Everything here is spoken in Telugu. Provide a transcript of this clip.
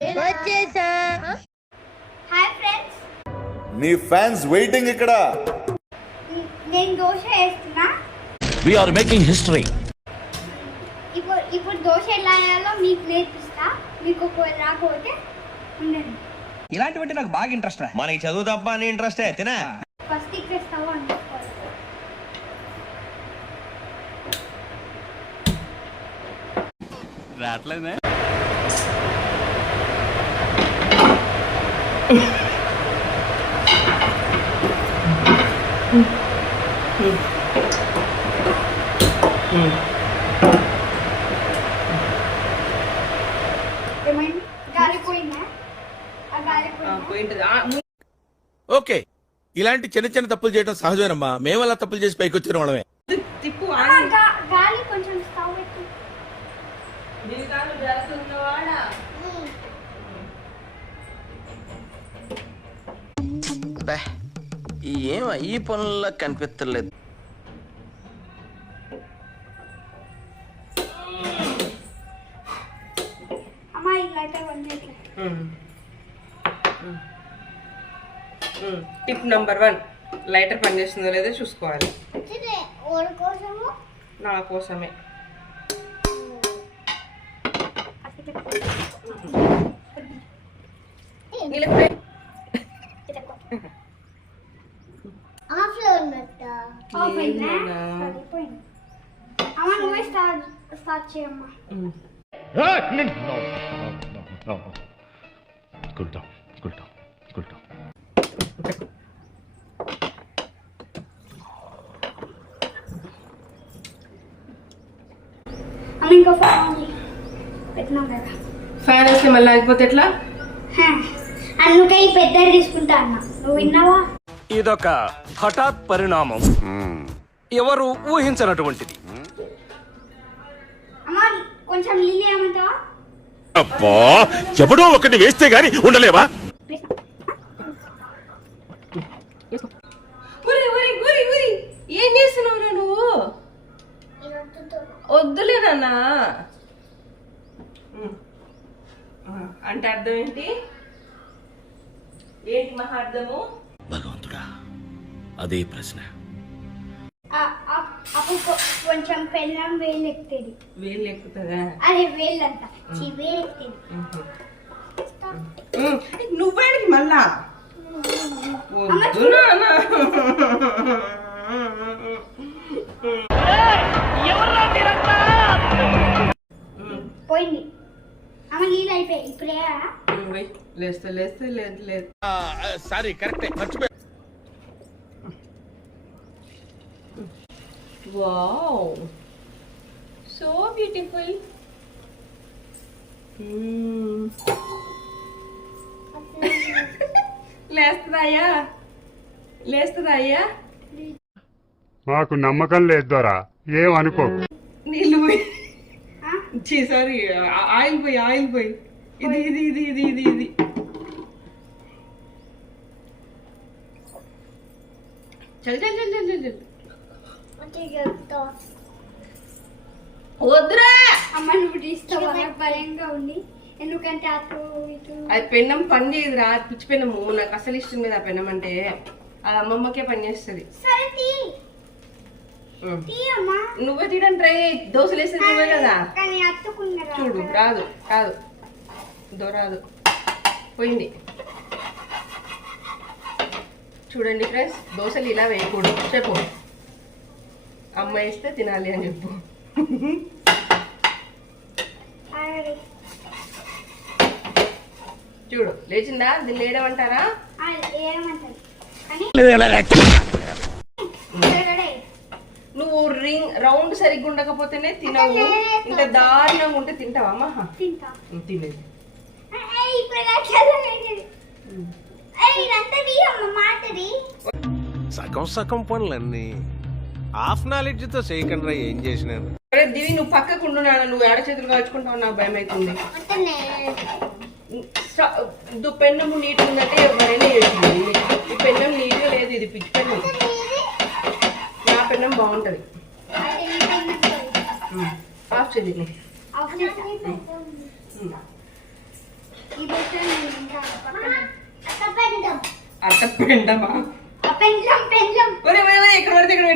వచ్చేసా. హాయ్ ఫ్రెండ్స్, నీ ఫ్యాన్స్ వెయిటింగ్ ఇక్కడ. నేను దోశ వేస్తున్నా. We are making history. ఇప్పుడు దోశ ఎలా వేయాలో మీకు నేర్పిస్తా. మీకు ఒకవేళ రాకపోతే ఉండండి. ఇలాంటివంటే నాకు బాగా ఇంట్రెస్ట్ రా. మనకి చదువు తప్ప అని ఇంట్రెస్టే తినా. ఫస్ట్ ఇక్కడ స్టవ్ అనుకోవాలి. రాట్లేదే. ఏమైంది? గాలిపోయిందా? ఆ గాలిపోయిందా? ఓకే, ఇలాంటి చిన్న చిన్న తప్పులు చేయడం సహజమేనమ్మా. మేము అలా తప్పులు చేసి పైకి వచ్చిన వాళ్ళమే. గాలి కొంచెం స్టవ్ పెట్టి. ఏం ఈ పనుల్లో కనిపించలేదు. అమ్మా ఈ లైటర్ వండేట్లే. టిప్ నెంబర్ 1, లైటర్ పనిచేస్తుందో లేదో చూసుకోవాలి. ఓడి కోసము నా కోసమే. ఆఫ్లో ఉన్నట్టు. ఆఫ్ అయిందా? సరిపోయింది. అమ్మ నువ్వే స్టార్ట్ చేయమ్మా. అమ్మ ఇంకో ఫ్యాన్ పెట్టినాం కదా. ఫ్యాన్ వేస్తే మళ్ళీ ఆగిపోతే ఎట్లా? అందుకే ఈ పెద్దది తీసుకుంటా అన్న. నువ్వు విన్నావా? ఇదొక హఠాత్ పరిణామం, ఎవరు ఊహించనటువంటిది. అమ్మ కొంచెం లిల్లీ ఏమంటావా? అబ్బా, ఎవడో ఒకటి వేస్తే గాని ఉండలేవా? ఏం చేస్తున్నావురా నువ్వు? వద్దులేదన్నా. అంటే అర్థం ఏంటి? ఏంటి మహా అర్థము? భగవంతుడా, అదే ప్రశ్న. అప్పుడు కొంచెం పెళ్ళం వేలు ఎక్కుతుంది. వేలు ఎక్కుతుందా? అదే వేలు అంట వేలు ఎక్కుతుంది. నువ్వేడికి మళ్ళా వద్దు నాన్న. పోయింది అమ్మ, నీళ్ళు అయిపోయాయి. ఇప్పుడే లేస్తే లేస్తే లేదు లేదు. సారీ, కరెక్టే, మర్చిపోయా. Wow, so beautiful. లేస్తుందాయ్యా? లేస్తుందాయ్యా? మాకు నమ్మకం లేదు దొరా, ఏమనుకో. నీళ్ళు పోయి, సారీ, ఆయిల్ పోయి, ఆయిల్ పోయి. ఇది ఇది ఇది ఇది ఇది ఇది చల్ చల్ చల్ చల్ చల్. వద్దురా అమ్మ, నువ్వు తీస్తావా? భయంగా ఉంది. ఎందుకంటే అటు ఇటు అది పెన్నం పని చేయదురా, పిచ్చి పెన్నము. నాకు అసలు ఇష్టం లేదు ఆ పెన్నం అంటే. అది అమ్మమ్మకే పని చేస్తుంది. సరే తీ అమ్మా. నువ్వే తీయడానికి ట్రై. దోశలు వేసేది నువ్వే కదా. కానీ అత్తుకున్నా చూడు, రాదు రాదు, దొరాదు. పోయింది. చూడండి ఫ్రెండ్స్, దోశలు ఇలా వేయకూడదు చెప్పు. అమ్మ వేస్తే తినాలి అని చెప్పు. చూడు, లేచిందా? దీన్ని లేడమంటారా? నువ్వు రౌండ్ సరిగ్గా ఉండకపోతేనే తినవు. ఇంత దారుణంగా ఉంటే తింటావా అమ్మ? తినేది సగం సగం పనులన్నీ హాఫ్ నాలెడ్జ్ తో చేయకుండా ఏం చేసినాను. దివి, నువ్వు పక్కకు ఉండు నాన్న. నువ్వు ఏడ చేతులు కాల్చుకుంటావు, నాకు భయం అవుతుంది. పెన్నము నీట్గా ఉందంటే ఎవరైనా చేస్తుంది. ఈ పెన్నం నీట్గా లేదు, ఇది పిచ్చి పెన్నం. నా పెన్నం బాగుంటది. ఆఫ్ చేయండి. ఇది అట్ట పెండమా ఆ పెండ్లం పెండ్లం ఒరే ఒరే ఒరే, ఇక్కడ పడితే ఇక్కడ